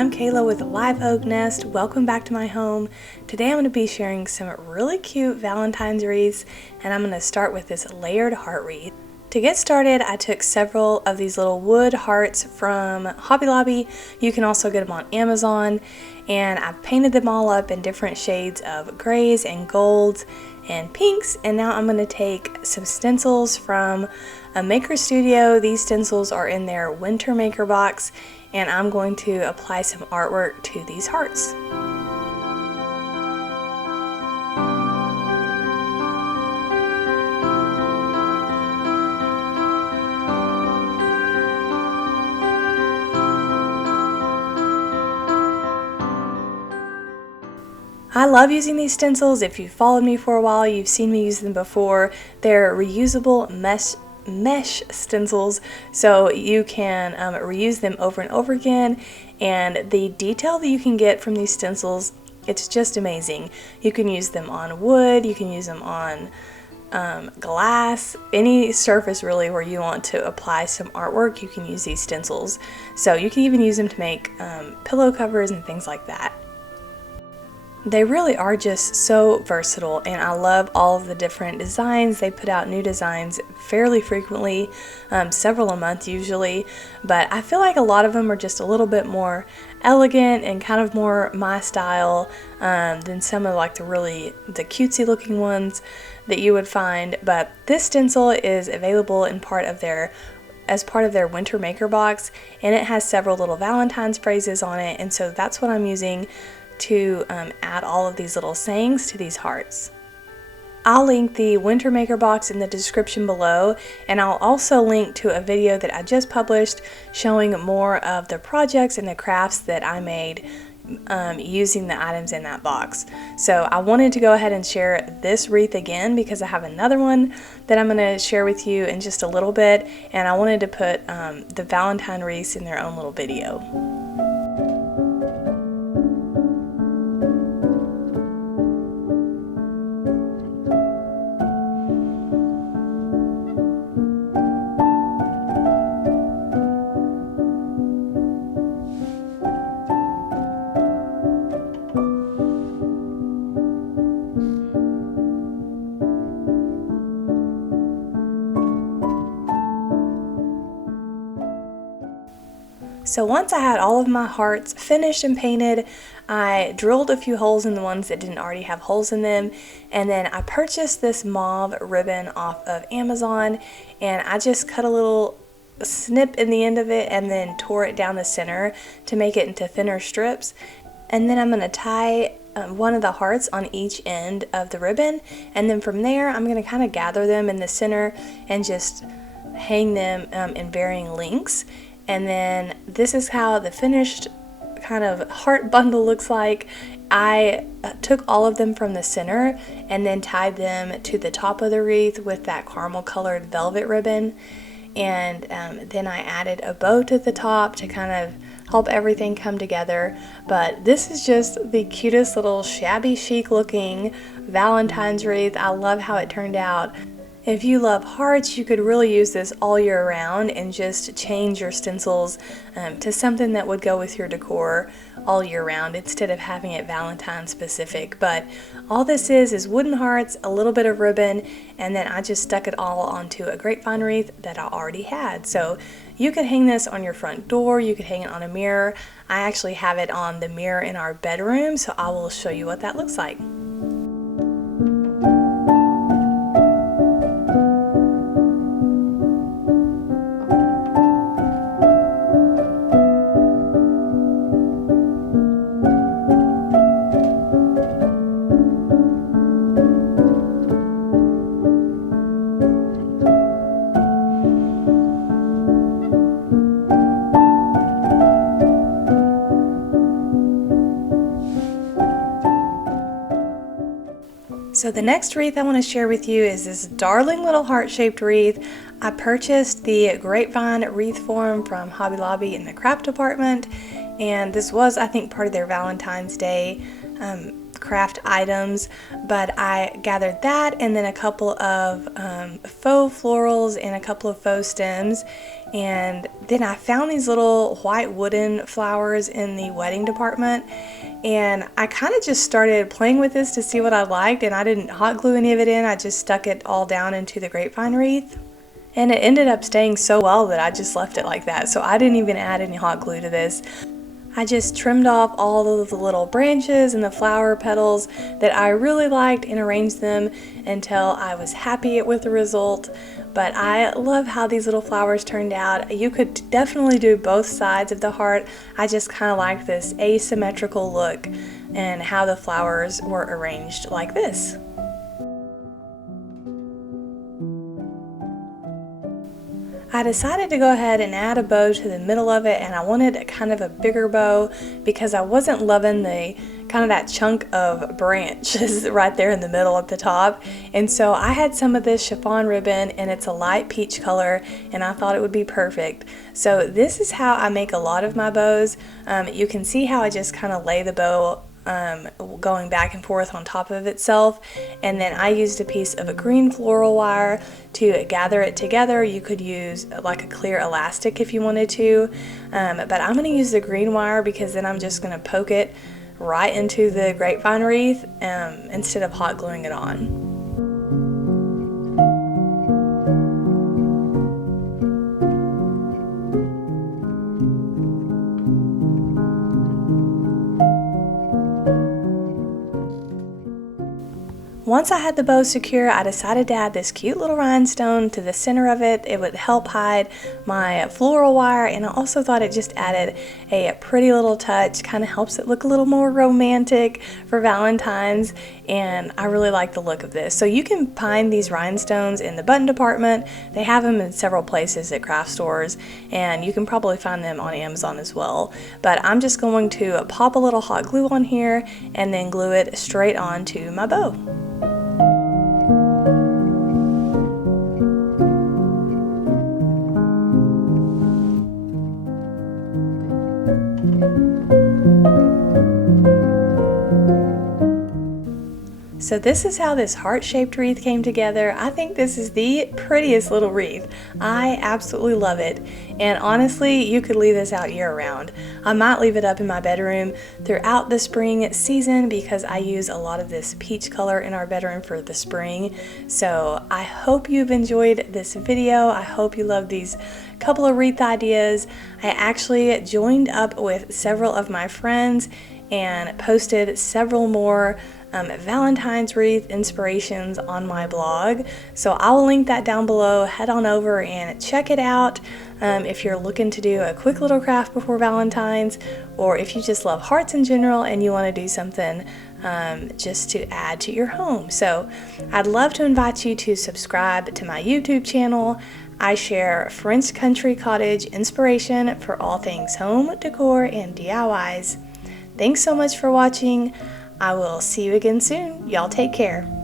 I'm Kayla with Live Oak Nest. Welcome back to my home. Today I'm going to be sharing some really cute Valentine's wreaths, and I'm going to start with this layered heart wreath. To get started, I took several of these little wood hearts from Hobby Lobby. You can also get them on Amazon, and I've painted them all up in different shades of grays and golds and pinks. And now I'm going to take some stencils from a maker studio. These stencils are in their winter maker box, and I'm going to apply some artwork to these hearts. I love using these stencils. If you've followed me for a while, you've seen me use them before. They're reusable mesh stencils, so you can reuse them over and over again, and the detail that you can get from these stencils, it's just amazing. You can use them on wood, you can use them on glass, any surface really where you want to apply some artwork, you can use these stencils. So you can even use them to make pillow covers and things like that. They really are just so versatile, and I love all of the different designs. They put out new designs fairly frequently, several a month usually, but I feel like a lot of them are just a little bit more elegant and kind of more my style than some of like the cutesy looking ones that you would find. But this stencil is available as part of their winter maker box, and it has several little Valentine's phrases on it, and so that's what I'm using to add all of these little sayings to these hearts. I'll link the winter maker box in the description below, and I'll also link to a video that I just published showing more of the projects and the crafts that I made using the items in that box. So I wanted to go ahead and share this wreath again because I have another one that I'm going to share with you in just a little bit, and I wanted to put the Valentine wreaths in their own little video. So once I had all of my hearts finished and painted, I drilled a few holes in the ones that didn't already have holes in them, and then I purchased this mauve ribbon off of Amazon, and I just cut a little snip in the end of it and then tore it down the center to make it into thinner strips. And then I'm going to tie one of the hearts on each end of the ribbon, and then from there I'm going to kind of gather them in the center and just hang them in varying lengths. And then this is how the finished kind of heart bundle looks like. I took all of them from the center and then tied them to the top of the wreath with that caramel colored velvet ribbon. And then I added a bow to the top to kind of help everything come together. But this is just the cutest little shabby chic looking Valentine's wreath. I love how it turned out. If you love hearts, you could really use this all year round and just change your stencils to something that would go with your decor all year round instead of having it Valentine specific. But all this is wooden hearts, a little bit of ribbon, and then I just stuck it all onto a grapevine wreath that I already had. So you could hang this on your front door, you could hang it on a mirror. I actually have it on the mirror in our bedroom, so I will show you what that looks like. So the next wreath I want to share with you is this darling little heart-shaped wreath. I purchased the grapevine wreath form from Hobby Lobby in the craft department, and this was, I think, part of their Valentine's Day craft items, but I gathered that and then a couple of faux florals and a couple of faux stems. And then I found these little white wooden flowers in the wedding department, and I kind of just started playing with this to see what I liked, and I didn't hot glue any of it in. I just stuck it all down into the grapevine wreath, and it ended up staying so well that I just left it like that. So I didn't even add any hot glue to this. I just trimmed off all of the little branches and the flower petals that I really liked and arranged them until I was happy with the result. But I love how these little flowers turned out. You could definitely do both sides of the heart. I just kind of like this asymmetrical look and how the flowers were arranged like this. I decided to go ahead and add a bow to the middle of it, and I wanted kind of a bigger bow because I wasn't loving the kind of that chunk of branches right there in the middle at the top. And so I had some of this chiffon ribbon, and it's a light peach color, and I thought it would be perfect. So this is how I make a lot of my bows. You can see how I just kind of lay the bow going back and forth on top of itself, and then I used a piece of a green floral wire to gather it together. You could use like a clear elastic if you wanted to, but I'm going to use the green wire because then I'm just going to poke it right into the grapevine wreath instead of hot gluing it on. Once I had the bow secure, I decided to add this cute little rhinestone to the center of it. It would help hide my floral wire, and I also thought it just added a pretty little touch, kind of helps it look a little more romantic for Valentine's, and I really like the look of this. So you can find these rhinestones in the button department. They have them in several places at craft stores, and you can probably find them on Amazon as well. But I'm just going to pop a little hot glue on here and then glue it straight onto my bow. So this is how this heart-shaped wreath came together. I think this is the prettiest little wreath. I absolutely love it. And honestly, you could leave this out year-round. I might leave it up in my bedroom throughout the spring season because I use a lot of this peach color in our bedroom for the spring. So I hope you've enjoyed this video. I hope you love these couple of wreath ideas. I actually joined up with several of my friends and posted several more Valentine's wreath inspirations on my blog, so I will link that down below. Head on over and check it out if you're looking to do a quick little craft before Valentine's, or if you just love hearts in general and you want to do something just to add to your home. So I'd love to invite you to subscribe to my YouTube channel. I share French country cottage inspiration for all things home, decor, and DIYs. Thanks so much for watching. I will see you again soon. Y'all take care.